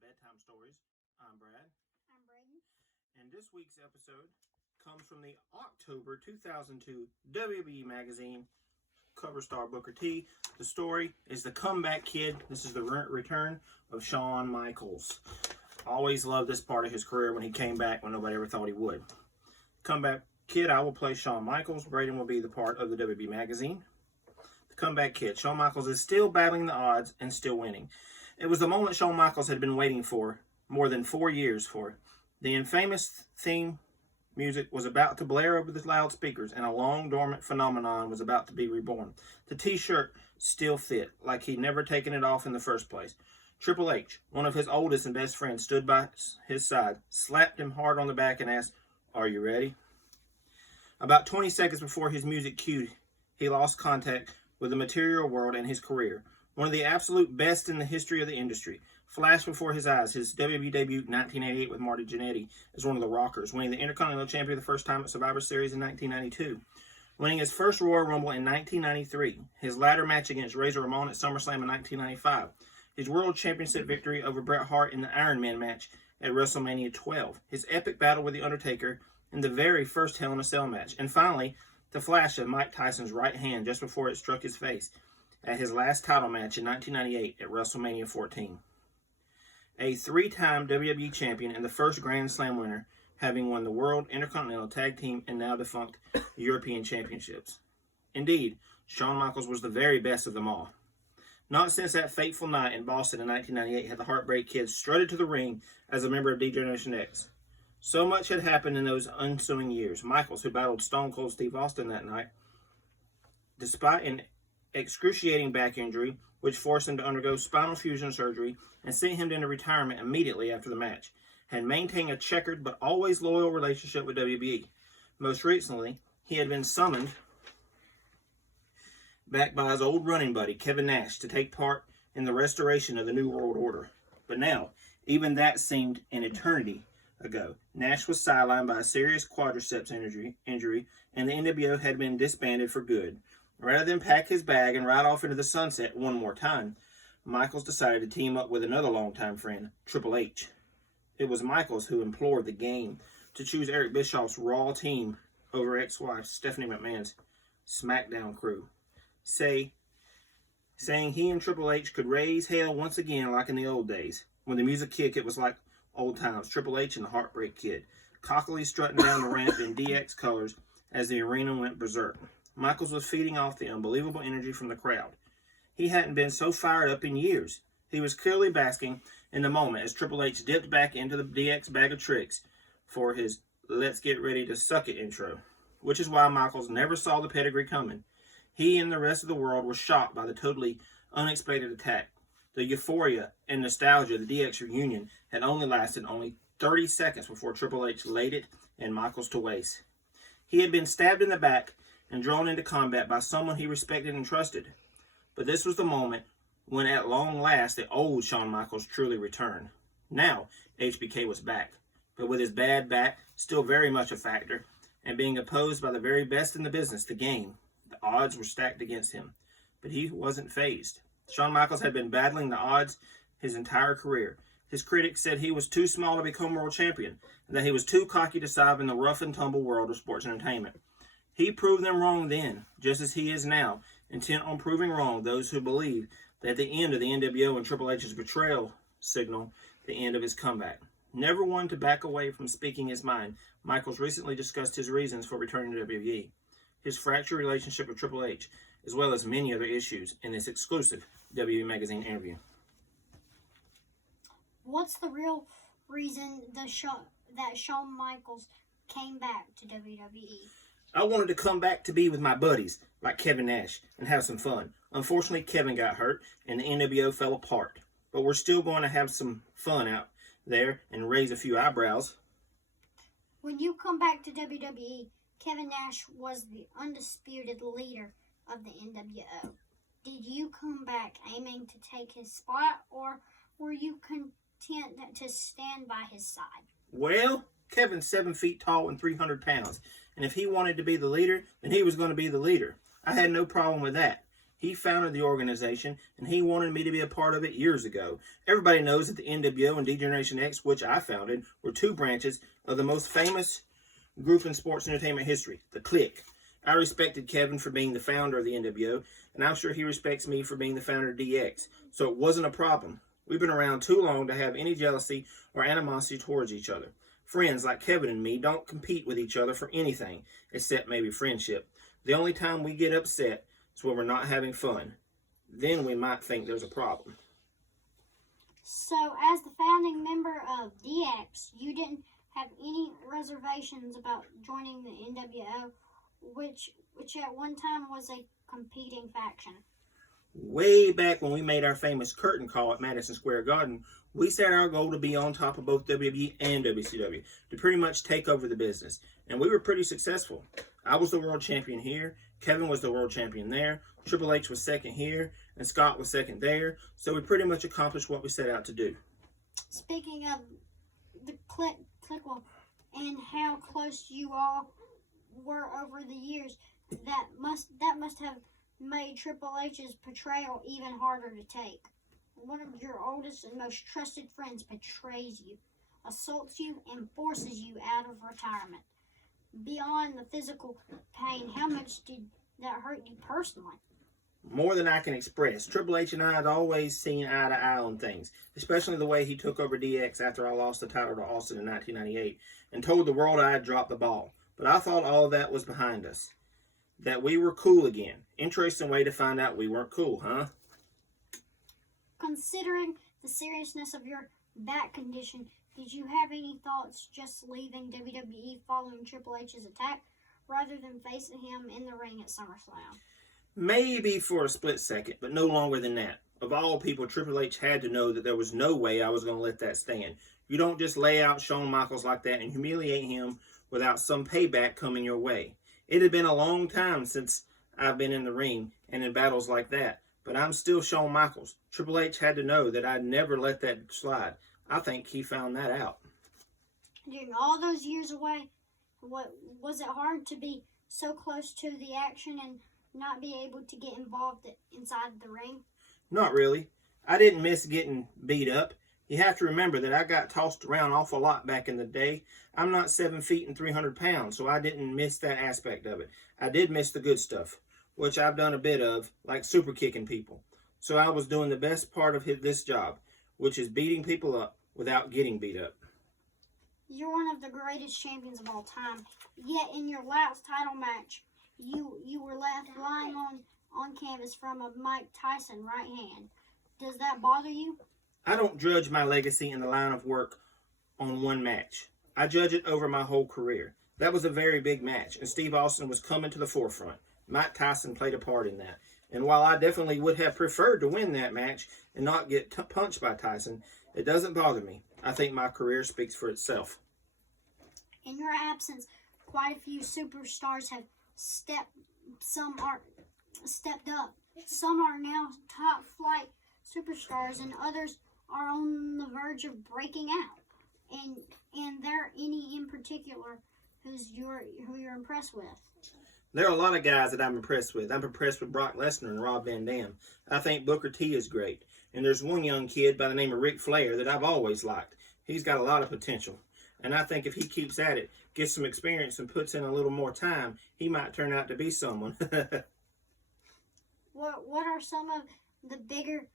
Bedtime Stories. I'm Brad. I'm Braden. And this week's episode comes from the October 2002 WWE Magazine cover star Booker T. The story is The Comeback Kid. This is the return of Shawn Michaels. Always loved this part of his career when he came back when nobody ever thought he would. Comeback Kid, I will play Shawn Michaels. Braden will be the part of the WWE Magazine. The Comeback Kid. Shawn Michaels is still battling the odds and still winning. It was the moment Shawn Michaels had been waiting for more than 4 years for. The infamous theme music was about to blare over the loudspeakers, and a long dormant phenomenon was about to be reborn. The t-shirt still fit, like he'd never taken it off in the first place. Triple H, one of his oldest and best friends, stood by his side, slapped him hard on the back, and asked, "Are you ready?" About 20 seconds before his music cued, he lost contact with the material world and his career. One of the absolute best in the history of the industry flashed before his eyes. His WWE debut in 1988 with Marty Jannetty as one of the Rockers, winning the Intercontinental Champion the first time at Survivor Series in 1992. Winning his first Royal Rumble in 1993. His ladder match against Razor Ramon at SummerSlam in 1995. His World Championship victory over Bret Hart in the Iron Man match at WrestleMania 12. His epic battle with The Undertaker in the very first Hell in a Cell match. And finally, the flash of Mike Tyson's right hand just before it struck his face at his last title match in 1998 at WrestleMania 14. A three-time WWE champion and the first Grand Slam winner, having won the World, Intercontinental, Tag Team, and now defunct European Championships. Indeed, Shawn Michaels was the very best of them all. Not since that fateful night in Boston in 1998 had the Heartbreak Kid strutted to the ring as a member of D-Generation X. So much had happened in those ensuing years. Michaels, who battled Stone Cold Steve Austin that night, despite an excruciating back injury, which forced him to undergo spinal fusion surgery and sent him into retirement immediately after the match, had maintained a checkered but always loyal relationship with WBE. Most recently, he had been summoned back by his old running buddy, Kevin Nash, to take part in the restoration of the New World Order. But now, even that seemed an eternity ago. Nash was sidelined by a serious quadriceps injury, and the NWO had been disbanded for good. Rather than pack his bag and ride off into the sunset one more time, Michaels decided to team up with another longtime friend, Triple H. It was Michaels who implored the game to choose Eric Bischoff's Raw team over ex-wife Stephanie McMahon's SmackDown crew, saying he and Triple H could raise hell once again like in the old days. When the music kicked, it was like old times. Triple H and the Heartbreak Kid, cockily strutting down the ramp in DX colors as the arena went berserk. Michaels was feeding off the unbelievable energy from the crowd. He hadn't been so fired up in years. He was clearly basking in the moment as Triple H dipped back into the DX bag of tricks for his "Let's Get Ready to Suck It" intro, which is why Michaels never saw the pedigree coming. He and the rest of the world were shocked by the totally unexpected attack. The euphoria and nostalgia of the DX reunion had only lasted 30 seconds before Triple H laid it in Michaels to waste. He had been stabbed in the back and drawn into combat by someone he respected and trusted. But this was the moment when at long last the old Shawn Michaels truly returned. Now, HBK was back, but with his bad back still very much a factor, and being opposed by the very best in the business, the game. The odds were stacked against him, but he wasn't fazed. Shawn Michaels had been battling the odds his entire career. His critics said he was too small to become world champion, and that he was too cocky to survive in the rough and tumble world of sports entertainment. He proved them wrong then, just as he is now, intent on proving wrong those who believe that at the end of the NWO and Triple H's betrayal signal the end of his comeback. Never one to back away from speaking his mind, Michaels recently discussed his reasons for returning to WWE, his fractured relationship with Triple H, as well as many other issues in this exclusive WWE Magazine interview. What's the real reason that Shawn Michaels came back to WWE? I wanted to come back to be with my buddies, like Kevin Nash, and have some fun. Unfortunately, Kevin got hurt, and the NWO fell apart. But we're still going to have some fun out there and raise a few eyebrows. When you come back to WWE, Kevin Nash was the undisputed leader of the NWO. Did you come back aiming to take his spot, or were you content to stand by his side? Well, Kevin's 7 feet tall and 300 pounds. And if he wanted to be the leader, then he was going to be the leader. I had no problem with that. He founded the organization, and he wanted me to be a part of it years ago. Everybody knows that the NWO and D-Generation X, which I founded, were two branches of the most famous group in sports entertainment history, the Clique. I respected Kevin for being the founder of the NWO, and I'm sure he respects me for being the founder of DX, so it wasn't a problem. We've been around too long to have any jealousy or animosity towards each other. Friends like Kevin and me don't compete with each other for anything, except maybe friendship. The only time we get upset is when we're not having fun. Then we might think there's a problem. So, as the founding member of DX, you didn't have any reservations about joining the NWO, which at one time was a competing faction. Way back when we made our famous curtain call at Madison Square Garden, we set our goal to be on top of both WWE and WCW, to pretty much take over the business. And we were pretty successful. I was the world champion here, Kevin was the world champion there, Triple H was second here, and Scott was second there. So we pretty much accomplished what we set out to do. Speaking of the clique and how close you all were over the years, that must have made Triple H's portrayal even harder to take. One of your oldest and most trusted friends betrays you, assaults you, and forces you out of retirement. Beyond the physical pain, how much did that hurt you personally? More than I can express. Triple H and I had always seen eye to eye on things, especially the way he took over DX after I lost the title to Austin in 1998 and told the world I had dropped the ball. But I thought all of that was behind us, that we were cool again. Interesting way to find out we weren't cool, huh? Considering the seriousness of your back condition, did you have any thoughts just leaving WWE following Triple H's attack rather than facing him in the ring at SummerSlam? Maybe for a split second, but no longer than that. Of all people, Triple H had to know that there was no way I was going to let that stand. You don't just lay out Shawn Michaels like that and humiliate him without some payback coming your way. It had been a long time since I've been in the ring and in battles like that, but I'm still Shawn Michaels. Triple H had to know that I'd never let that slide. I think he found that out. During all those years away, was it hard to be so close to the action and not be able to get involved inside the ring? Not really. I didn't miss getting beat up. You have to remember that I got tossed around an awful lot back in the day. I'm not 7 feet and 300 pounds, so I didn't miss that aspect of it. I did miss the good stuff, which I've done a bit of, like super kicking people. So I was doing the best part of this job, which is beating people up without getting beat up. You're one of the greatest champions of all time. Yet in your last title match, you were left lying on canvas from a Mike Tyson right hand. Does that bother you? I don't judge my legacy in the line of work on one match. I judge it over my whole career. That was a very big match, and Steve Austin was coming to the forefront. Mike Tyson played a part in that. And while I definitely would have preferred to win that match and not get punched by Tyson, it doesn't bother me. I think my career speaks for itself. In your absence, quite a few superstars have stepped up. Some are now top flight superstars, and others are on the verge of breaking out. And there any in particular who you're impressed with? There are a lot of guys that I'm impressed with. I'm impressed with Brock Lesnar and Rob Van Dam. I think Booker T is great. And there's one young kid by the name of Ric Flair that I've always liked. He's got a lot of potential. And I think if he keeps at it, gets some experience, and puts in a little more time, he might turn out to be someone. What are some of the bigger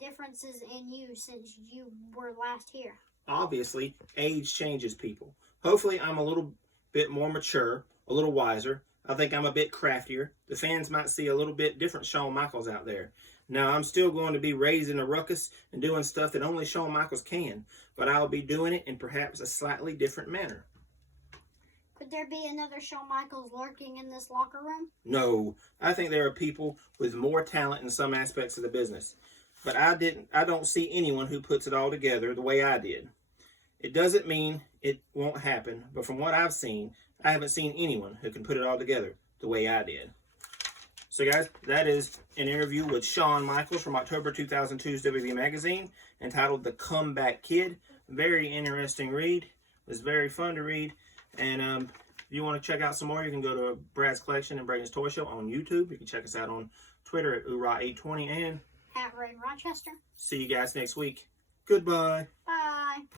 differences in you since you were last here? Obviously, age changes people. Hopefully, I'm a little bit more mature, a little wiser. I think I'm a bit craftier. The fans might see a little bit different Shawn Michaels out there. Now, I'm still going to be raising a ruckus and doing stuff that only Shawn Michaels can, but I'll be doing it in perhaps a slightly different manner. Could there be another Shawn Michaels lurking in this locker room? No, I think there are people with more talent in some aspects of the business. But I don't see anyone who puts it all together the way I did. It doesn't mean it won't happen, but from what I've seen, I haven't seen anyone who can put it all together the way I did. So guys, that is an interview with Shawn Michaels from October 2002's WWE Magazine, entitled The Comeback Kid. Very interesting read. It was very fun to read. And if you want to check out some more, you can go to Brad's Collection and Braden's Toy Show on YouTube. You can check us out on Twitter at Oorah820, and At Braden Rochester. see you guys next week. Goodbye.